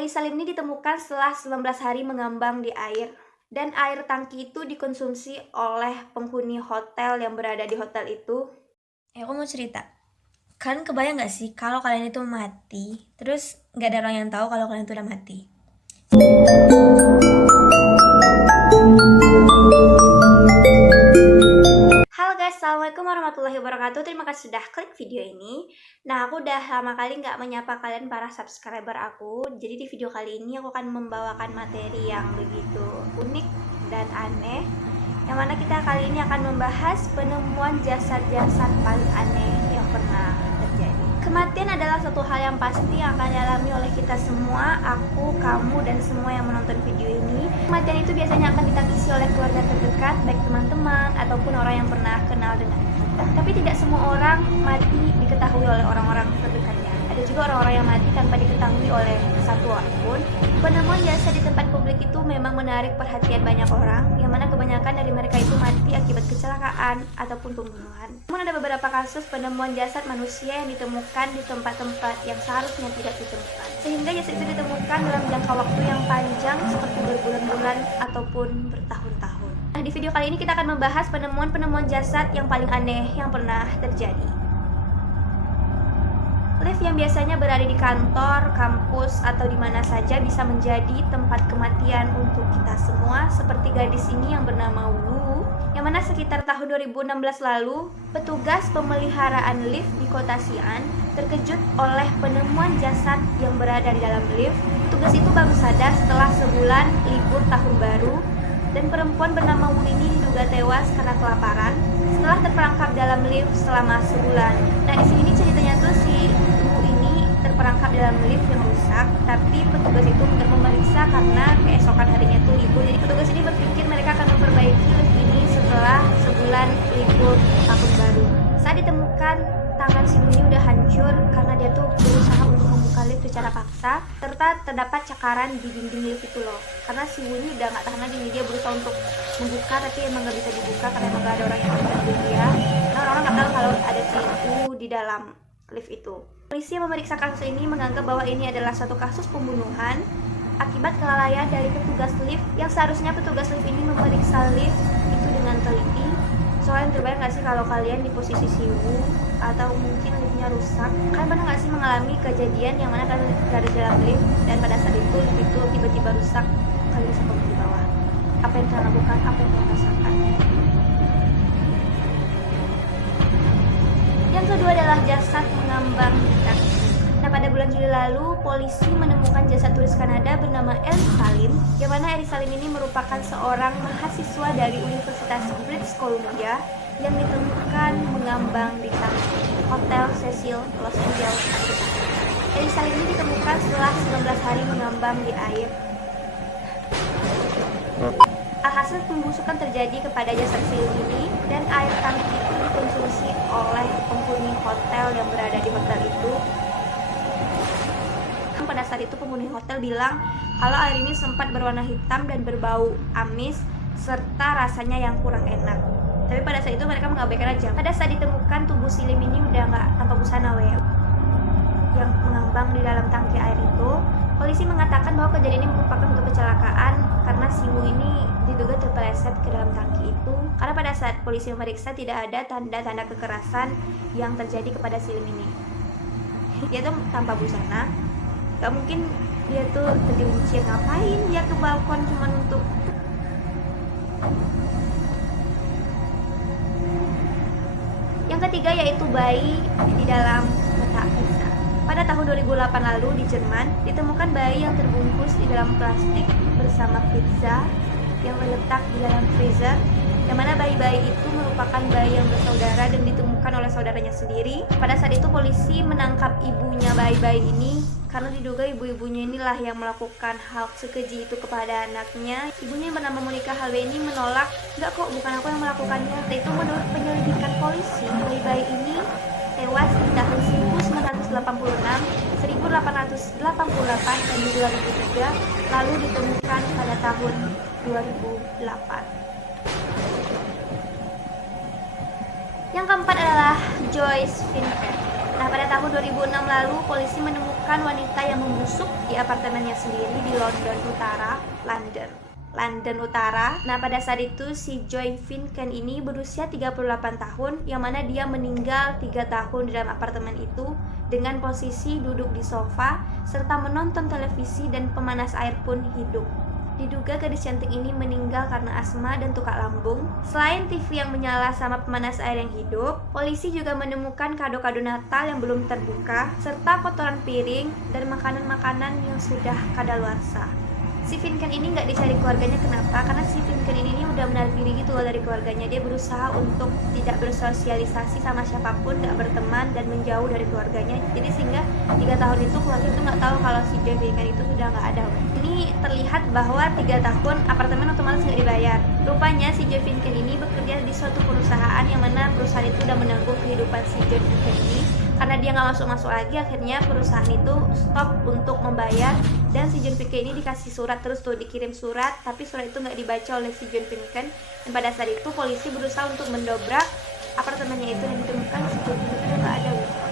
Eli Salim ini ditemukan setelah 19 hari mengambang di air. Dan air tangki itu dikonsumsi oleh penghuni hotel yang berada di hotel itu. Aku mau cerita. Kalian kebayang gak sih kalau kalian itu mati, terus gak ada orang yang tahu kalau kalian itu udah mati? Halo guys, assalamualaikum warahmatullahi wabarakatuh. Terima kasih sudah klik video ini. Nah, aku udah lama kali nggak menyapa kalian para subscriber aku. Jadi di video kali ini aku akan membawakan materi yang begitu unik dan aneh, yang mana kita kali ini akan membahas penemuan jasad-jasad paling aneh yang pernah terjadi. Kematian adalah satu hal yang pasti yang akan dialami oleh kita semua, aku, kamu, dan semua yang menonton video ini. Kematian itu biasanya akan ditangisi oleh keluarga terdekat, baik teman-teman ataupun orang yang pernah kenal dengan kita. Tapi tidak semua orang mati diketahui oleh orang-orang terdekatnya. Ada juga orang-orang yang mati tanpa diketahui oleh satu orang pun. Penemuan jasad di tempat publik itu memang menarik perhatian banyak orang, yang mana kebanyakan dari mereka itu mati akibat kecelakaan ataupun pembunuhan. Namun ada beberapa kasus penemuan jasad manusia yang ditemukan di tempat-tempat yang seharusnya tidak ditemukan, sehingga jasad itu ditemukan dalam jangka waktu yang panjang seperti berbulan-bulan ataupun bertahun-tahun. Nah, di video kali ini kita akan membahas penemuan jasad yang paling aneh yang pernah terjadi. Lift yang biasanya berada di kantor, kampus, atau di mana saja bisa menjadi tempat kematian untuk kita semua, seperti gadis ini yang bernama Wu, yang mana sekitar tahun 2016 lalu, petugas pemeliharaan lift di kota Xi'an terkejut oleh penemuan jasad yang berada di dalam lift. Petugas itu baru sadar setelah sebulan libur tahun baru, dan perempuan bernama Wu ini diduga tewas karena kelaparan setelah terperangkap dalam lift selama sebulan. Nah, di sini ceritanya tuh si Wu ini terperangkap dalam lift yang rusak, tapi petugas itu nggak memeriksa karena keesokan harinya tuh libur. Jadi petugas ini berpikir mereka akan memperbaiki lift ini setelah sebulan libur tahun baru. Saat ditemukan, tangan si Wu ini udah hancur karena dia tuh berusaha untuk membuka lift secara paksa, serta terdapat cakaran di dinding lift itu loh. Karena si Wu ini udah nggak tahan lagi nih, dia berusaha untuk membuka tapi emang nggak bisa dibuka karena emang nggak ada orang yang membantu dia. Nah, orang-orang nggak tahu kalau ada si Wu di dalam lift itu. Polisi yang memeriksa kasus ini menganggap bahwa ini adalah suatu kasus pembunuhan akibat kelalaian dari petugas lift, yang seharusnya petugas lift ini memeriksa lift itu dengan teliti. Soalnya terbayang nggak sih kalau kalian di posisi si Wu, atau mungkin liftnya rusak? Kalian pernah nggak sih mengalami kejadian yang mana kalian berada di dalam lift dan pada saat itu lift itu tiba-tiba rusak, kalian bisa turun di bawah? Apa yang kalian lakukan? Apa yang kalian rasakan? Yang kedua adalah jasad mengambang di kaki. Nah, pada bulan Juli lalu, polisi menemukan jasad turis Kanada bernama Eli Salim, yang mana Eli Salim ini merupakan seorang mahasiswa dari Universitas British Columbia yang ditemukan mengambang di tangki Hotel Cecil, Los Angeles, Amerika. Eli Salim ini ditemukan setelah 19 hari mengambang di air. Alhasil pembusukan terjadi kepada jasad si ini, dan air tangki itu dikonsumsi oleh penghuni hotel yang berada di hotel itu. Pada saat itu penghuni hotel bilang kalau air ini sempat berwarna hitam dan berbau amis serta rasanya yang kurang enak. Tapi pada saat itu mereka mengabaikan aja. Pada saat ditemukan, tubuh si Lim ini udah nggak tanpa busana yang mengambang di dalam tangki air itu. Polisi mengatakan bahwa kejadian ini merupakan untuk kecelakaan karena si Wu ini diduga terpeleset ke dalam tangki itu. Karena pada saat polisi memeriksa tidak ada tanda-tanda kekerasan yang terjadi kepada si Lim ini. Dia tuh tanpa busana. Gak mungkin dia tuh tergelincir, ngapain dia ke balkon cuma untuk yang ketiga, yaitu bayi di dalam kotak pizza. Pada tahun 2008 lalu di Jerman ditemukan bayi yang terbungkus di dalam plastik bersama pizza yang terletak di dalam freezer, yang mana bayi-bayi itu merupakan bayi yang bersaudara dan ditemukan oleh saudaranya sendiri. Pada saat itu polisi menangkap ibunya bayi-bayi ini karena diduga ibu-ibunya inilah yang melakukan hal sekeji itu kepada anaknya. Ibunya yang bernama Monica Halwe ini menolak, "Enggak kok, bukan aku yang melakukannya." Itu menurut penyelidikan polisi, bayi-bayi ini tewas di tahun 1986, 1888, dan 2003, lalu ditemukan pada tahun 2008. Yang keempat adalah Joyce Finfeld. Nah, pada tahun 2006 lalu, polisi menemukan wanita yang membusuk di apartemennya sendiri di London Utara, London Utara. Nah, pada saat itu si Joy Finken ini berusia 38 tahun, yang mana dia meninggal 3 tahun di dalam apartemen itu dengan posisi duduk di sofa serta menonton televisi, dan pemanas air pun hidup. Diduga gadis cantik ini meninggal karena asma dan tukak lambung. Selain TV yang menyala sama pemanas air yang hidup, polisi juga menemukan kado-kado Natal yang belum terbuka, serta kotoran piring dan makanan-makanan yang sudah kadaluarsa. Si Finken ini nggak dicari keluarganya, kenapa? Karena si Finken ini udah menarik diri gitu loh dari keluarganya. Dia berusaha untuk tidak bersosialisasi sama siapapun, nggak berteman, dan menjauh dari keluarganya. Jadi sehingga 3 tahun itu keluarga itu nggak tahu kalau si Joy Finken itu sudah nggak ada. Ini terlihat bahwa 3 tahun apartemen otomatis nggak dibayar. Rupanya si Joy Finken ini bekerja di suatu perusahaan yang mana perusahaan itu udah menanggung kehidupan si Joy Finken ini. Karena dia nggak masuk lagi, akhirnya perusahaan itu stop untuk membayar, dan si John Finken ini dikasih surat terus tuh, dikirim surat, tapi surat itu nggak dibaca oleh si John Finken. Dan pada saat itu polisi berusaha untuk mendobrak apartemennya itu, dan ditemukan si John Finken udah nggak ada.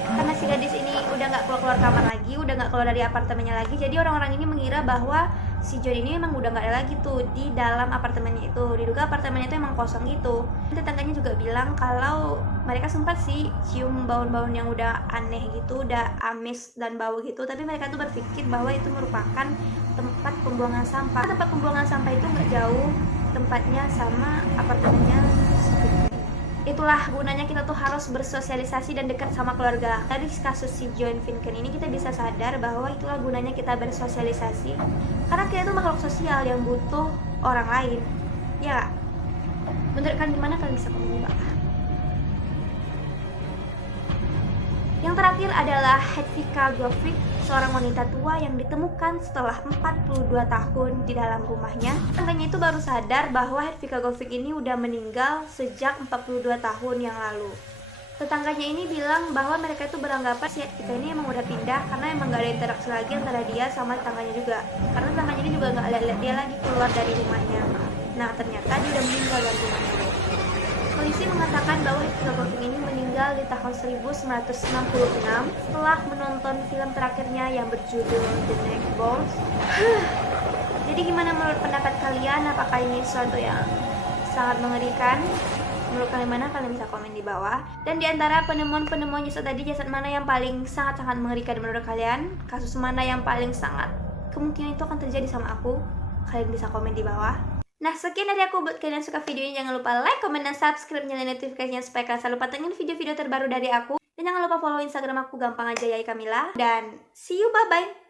Karena si gadis ini udah nggak keluar kamar lagi, udah nggak keluar dari apartemennya lagi, jadi orang-orang ini mengira bahwa si John ini memang udah nggak ada lagi tuh di dalam apartemennya itu. Diduga apartemennya itu emang kosong gitu. Tetangganya juga bilang kalau mereka sempat sih cium bau-bau yang udah aneh gitu, udah amis dan bau gitu, tapi mereka tuh berpikir bahwa itu merupakan tempat pembuangan sampah. Tempat pembuangan sampah itu nggak jauh tempatnya sama apartemennya si Finken. Itulah gunanya kita tuh harus bersosialisasi dan dekat sama keluarga. Dari kasus si Joy Finken ini kita bisa sadar bahwa itulah gunanya kita bersosialisasi, karena kita tuh makhluk sosial yang butuh orang lain. Ya, menurut kalian gimana? Kalian bisa komen di bawah. Yang terakhir adalah Hedvika Govik, seorang wanita tua yang ditemukan setelah 42 tahun di dalam rumahnya. Tetangganya itu baru sadar bahwa Hedvika Govik ini udah meninggal sejak 42 tahun yang lalu. Tetangganya ini bilang bahwa mereka itu beranggapan si Hedvika ini emang udah pindah, karena emang gak ada interaksi lagi antara dia sama tetangganya juga. Karena tetangganya ini juga gak lihat dia lagi keluar dari rumahnya. Nah, ternyata dia udah meninggal dari rumahnya. Polisi mengatakan bahwa Hedvika Govik ini meninggal di tahun 1966 setelah menonton film terakhirnya yang berjudul The Next Balls. Jadi gimana menurut pendapat kalian? Apakah ini sesuatu yang sangat mengerikan? Menurut kalian mana? Kalian bisa komen di bawah. Dan di antara penemuan-penemuan jasad tadi, jasad mana yang paling sangat-sangat mengerikan menurut kalian? Kasus mana yang paling sangat kemungkinan itu akan terjadi sama aku? Kalian bisa komen di bawah. Nah, sekian dari aku. Buat kalian yang suka videonya, jangan lupa like, comment, dan subscribe, nyalain notifikasinya supaya kalian selalu pantengin video-video terbaru dari aku. Dan jangan lupa follow Instagram aku, gampang aja Yai Kamila. Dan see you, bye-bye.